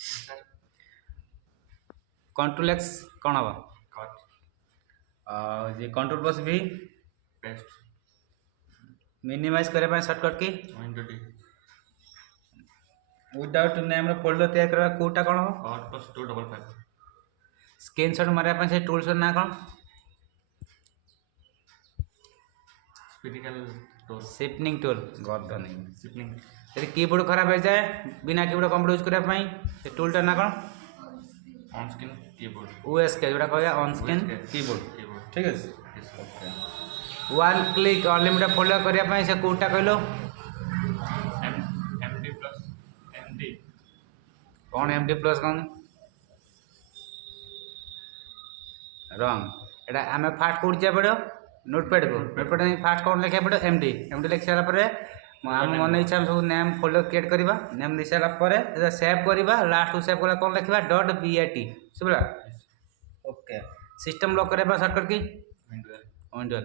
sir control x कौन हम cut जे control plus भी पेस्ट मिनिमाइज करने shortcut key window D without name folder तैयार करवा कोटा कौन हम कट प्लस 255 स्क्रीनशॉट मारे से टूल्स ना कौन स्पेटिकल टूल शिफ्टिंग टूल गद नहीं शिफ्टिंग यदि कीबोर्ड खराब हो जाए बिना कीबोर्ड कंप्यूटर यूज करने से टूलटा ना कौन ऑन स्क्रीन कीबोर्ड यूएसके जोड़ा कहया ऑन स्क्रीन कीबोर्ड कीबोर्ड ठीक है वन क्लिक अनलिमिटेड फोल्डर करने से कोटा कहलो एमडी प्लस एमडी कौन एमडी प्लस कौन रंग एटा आम फास्ट कोड जा पड़ो नोटपैड को नोटपैड फास्ट कौन लिखा पड़ो एमडी एमडी लिखि सारा आम मन इच्छा सब नेम फोल्डर क्रिएट करवा नेम लिखि सारा सेव करवा लास्ट को सेव कला कौन लिखा डॉट बीआईटी सुबह ओके सिस्टम लॉक करने सर्टकट की विंडो विंडो